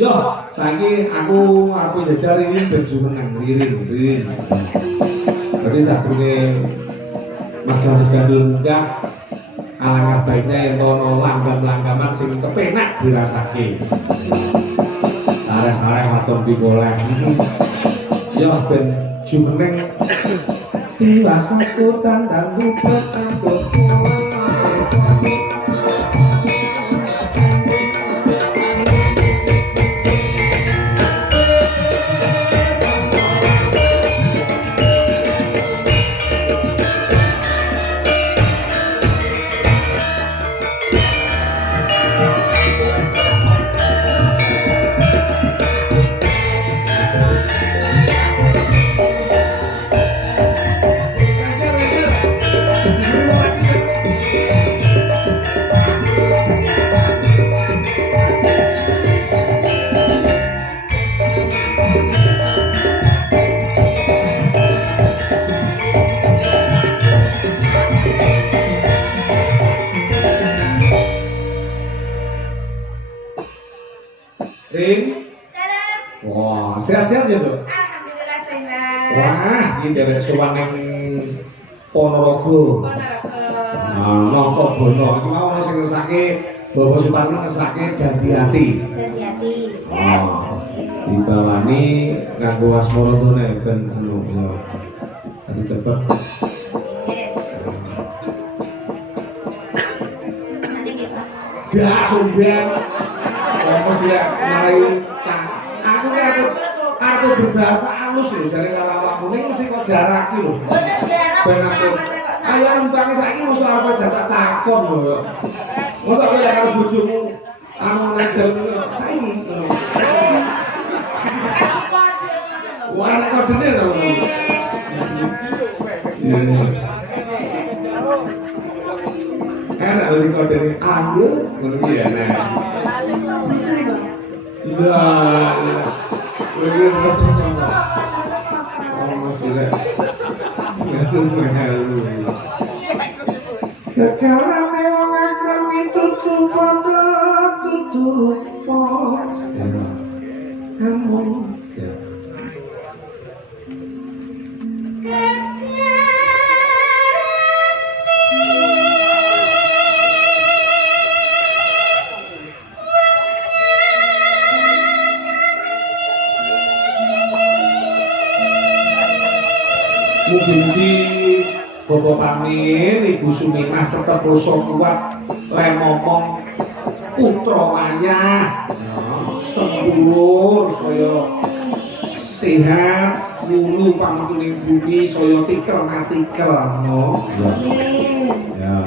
Yo, saiki aku jajar ini baju menang liring. Jadi sabune Mas Haris Gandul enggak alangkah baiknya yang tono langgam-langgaman sing kepenak dirasake. Arek-arek waton digoleh. Yo ben jumeneng dewasa kutang dan lupa aku. Ring. Wah, sehat-sehat ya tuh? Alhamdulillah sehat. Wah, ini dari sowan yang Ponorogo. Nongko Bono, itu mau sing ngesake Bapak Suparno ngesake Dadi-ati. Hati-hati. Oh, ditawani nganggo asmara tune ben anu ya. Tadi cepet. Nanti kita. Ya, sumpah. Kamu siap mulai aku berbahasa halus loh dari lama-lama ini mesti kok jarak loh. Boten jarak. Ayo numpangnya saiki musuh apa dadak takon lho. Mosok kowe lek karo bojomu anu ngajel saiki. Wah, nek kodene to. Enak lho kodene anggur ngono iki ya. Bisa nih bang. Iya. Kowe oh, gila. Sekarang memang akan tutup pada tutup kamu. Mugi-mugi Bapak Pamin, Ibu Suminah tetap rasa kuat len ngomong putra wayah sempulur saya sehat lulu pamituning bumi saya tikel ngatikel no. Ya.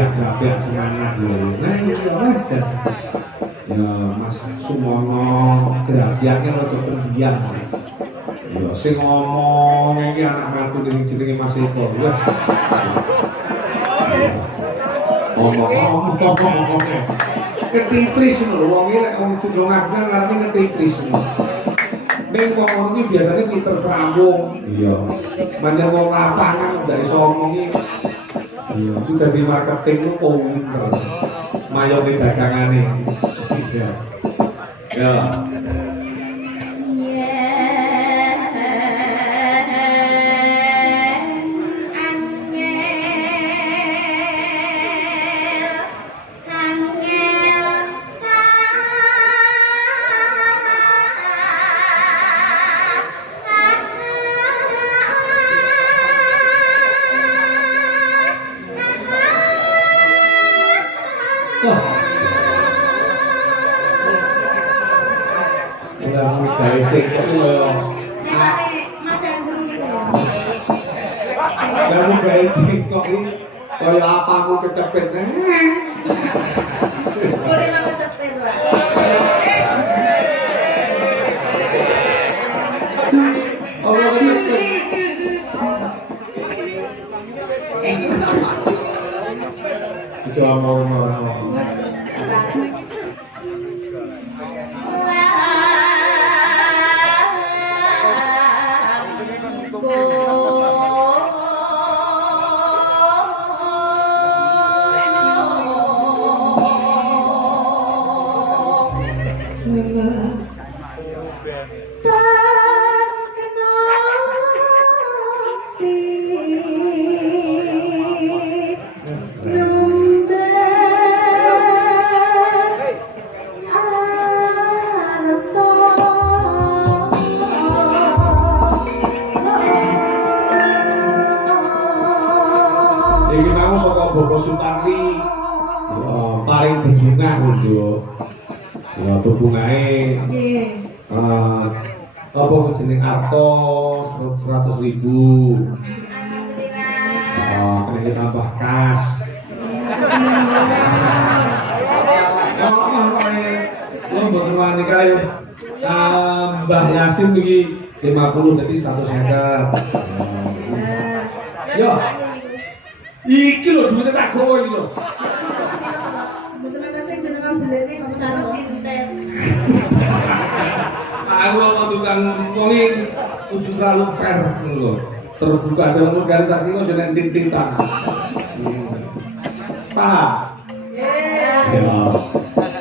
Grapiak semangat lho. Nah, iya wajar. Ya Mas Sumono grabyaknya rada pendiam. Ya sing ngomong iki anak mantu ning jenenge Mas Eko. Wah. Ngomong. Ketipris lho wong iki lek wong Tulungagung ngarep ketipris. Ning wong iki biasane pinter serambung. Iya. Manjen wong lapangan dari ngomong iki. Iya, itu dari marketing lu pinter. Mayone dagangane. Iya. Ya. Kamu gaya jengkok ini kaya apa aku kecepet Boleh lah kecepet Pak. Oh kecepet itu mau Bapak Sutarli paling berbunga lho. Ya berbungae apa jeneng arto 100.000. Oh, kena tambah kas. Lo mboten wani kae. Mbah Yasin iki 50 dadi 150. Yo. Iki lho duwite tak gowo iki lho. Mboten ana sing jenengan delene kok salah pinten. Aku mau tukang wong kudu selalu fair lho. Terbuka dalam organisasi kok jeneng tintintan. Pak.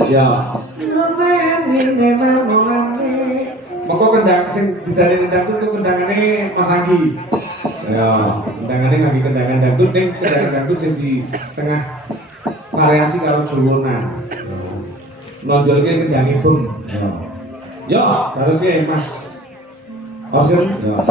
Ya. Moko kendang sing didane kendang itu kendangane Mas Anggi. Ya, kendangane ngangge kendangan dangdut ning kendangan dangdut sing di tengah variasi karo jolonan. Nonjolke kendangipun. Ya, terus ya Mas. Osin. Ya.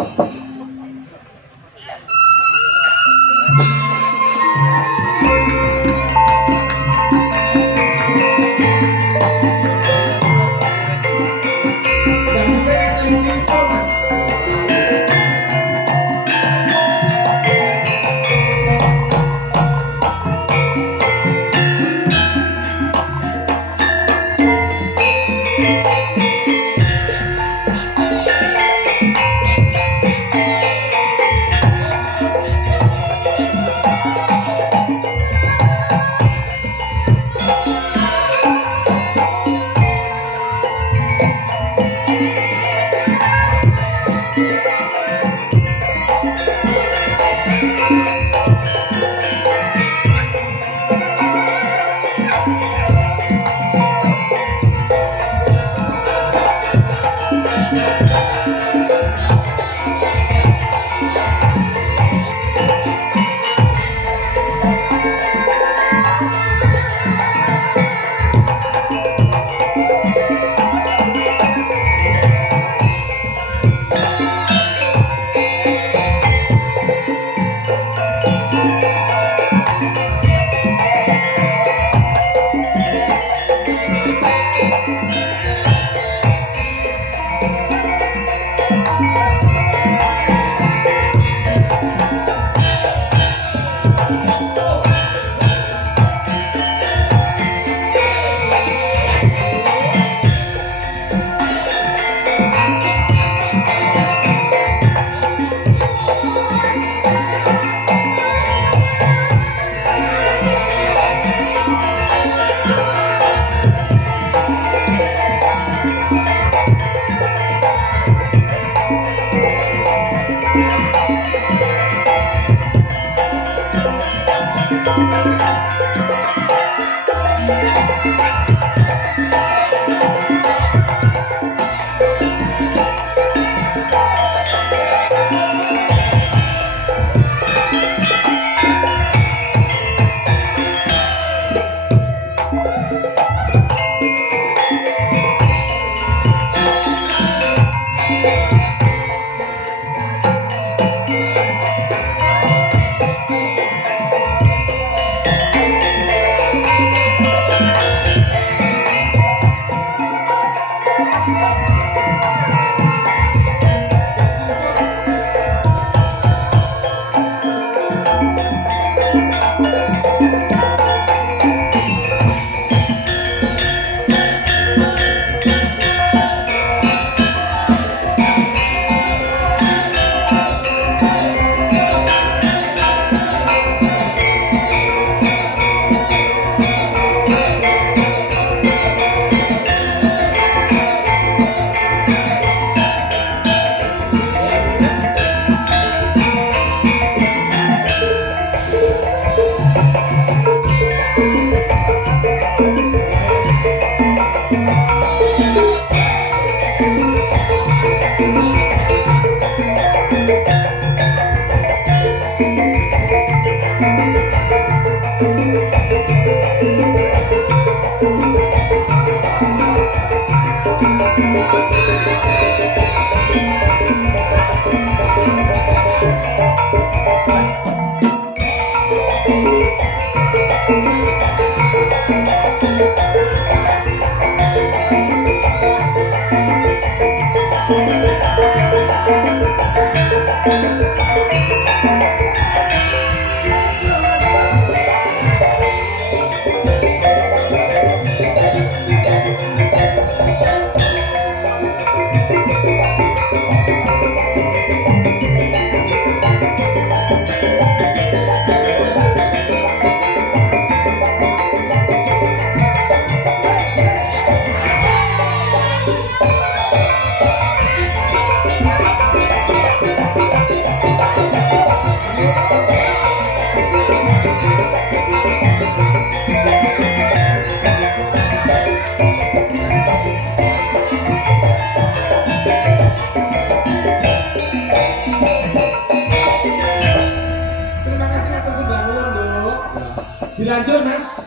Dilanjut mas,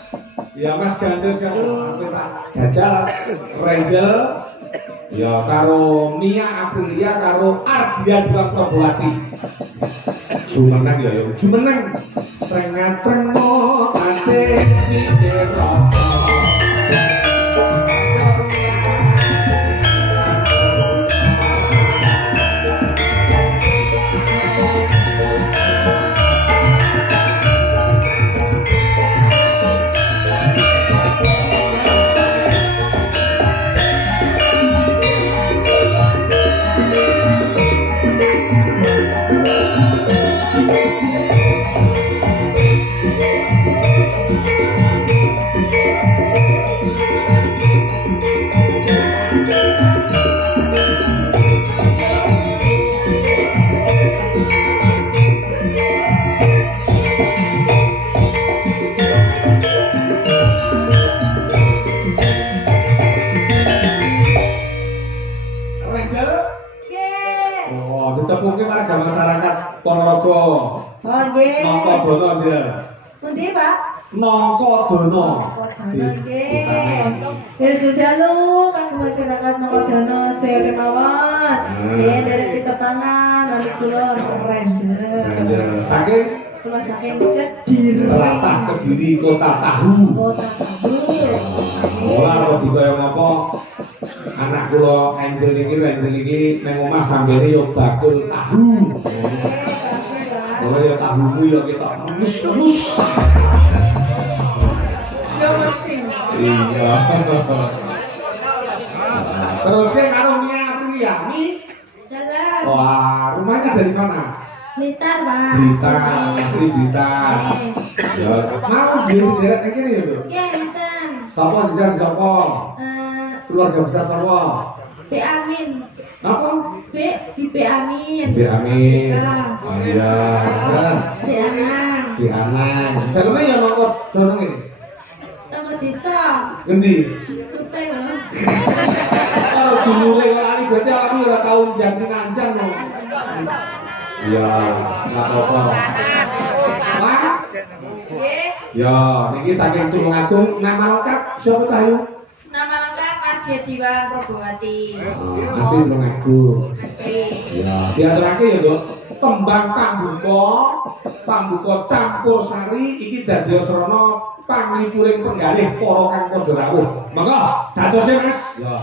ya mas ganti siapa? Jajal, Rangel, ya karo Mia Aprilia, karo Ardia Dua Probowati. Jumenang ya, jumenang. Tengah-tengah asik pikir rasa. Mungkin warga masyarakat Ponorogo. Oh nggih. Nongko dono dia. Pundi, Pak? Nongko dono. Nggih. Ya sudah lu kan masyarakat Nongkodono sedaya mawon. Nggih dari Pitepangan lan kula Ranger. Saking Kula saking Kediri. Telatah Kediri Kota Tahu. Kota Tahu. Ora kok dikaya ngapa anak kula Angel iki nang omah sambene yo bakul tahu. Oh ya tahumu yo ketok nus. Yo mesti. Iya. Terus karo Mia Aprilia, Mi. Jalan. Wah, rumahnya dari mana? Blitar, Pak. Blitar, masih Blitar. Ya, mau dia sederek kayak gini ya, Bro? Iya, Blitar. Sapa dijar sapa? Keluarga besar sapa? B Amin. Apa? B Amin. B Amin. Iya. Iya. B Aman. Dihanang. Daleme ya mongko donenge. Tengah desa. Ngendi? Supaya lho. Kalau dulure lali berarti aku ora tau janji-janjan no. Iya, enggak apa-apa. Wah. Nggih. Ya, niki saking Tulung Agung nama lengkap siapa tahu? Nama lengkap Ardia Diwang Probowati. Asli Tulung Agung. Asli. Ya, diaturake ya, Nduk. Tembang pambuka campur sari iki dadi srana panglipuring penggalih para kang padha rawuh. Monggo, dadose Mas. Ya.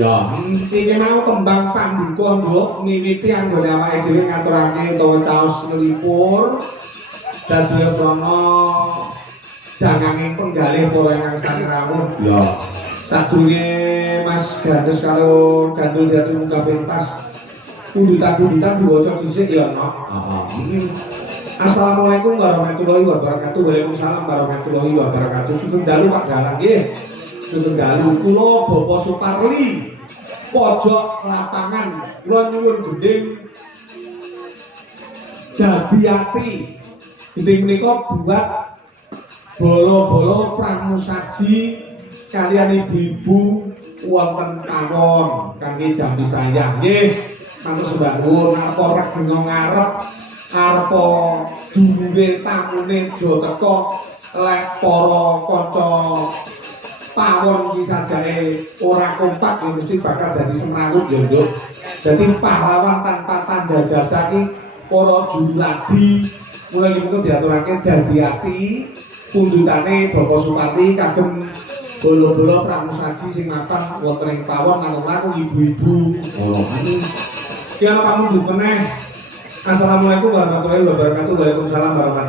Ya, iki mau tembang pandhuka nduk miwiti anggone awake dhewe ngaturake utawa caos nglipur dadi prana danganging penggalih para ingkang sami rawuh. Ya, sadurunge Mas Gandus karo Gandul Datu muga pentas kundutan-kundutan diwaca dhisik ya, Nok. Heeh. Assalamualaikum warahmatullahi wabarakatuh. Waalaikumsalam warahmatullahi wabarakatuh. Sugeng dalu Pak Dalang nggih. Sugeng dalu kula Bapak Suparli. Pojok lapangan kula nyuwun gending Dabi ati. Gending menika buat bolo-bolo pramusaji kalian ibu-ibu wonten kawon kangge jambi sayang nggih. Matur sembah nuwun napa rek dina ngarep arepa dulure tamune do teka lek para kanca pawon iki sajake ora kompak ya mesti bakal dadi semrawut ya Nduk. Dadi pahlawan tanpa tanda jasa iki para jurladi mulai niku diaturake dadi ati pundutane Bapak Suparli kagem bolo-bolo pramusaji sing mapan wonten ing pawon laku ibu-ibu. Oh, ini ki ana pamundhut meneh. Assalamualaikum warahmatullahi wabarakatuh. Waalaikumsalam warahmatullahi wabarakatuh.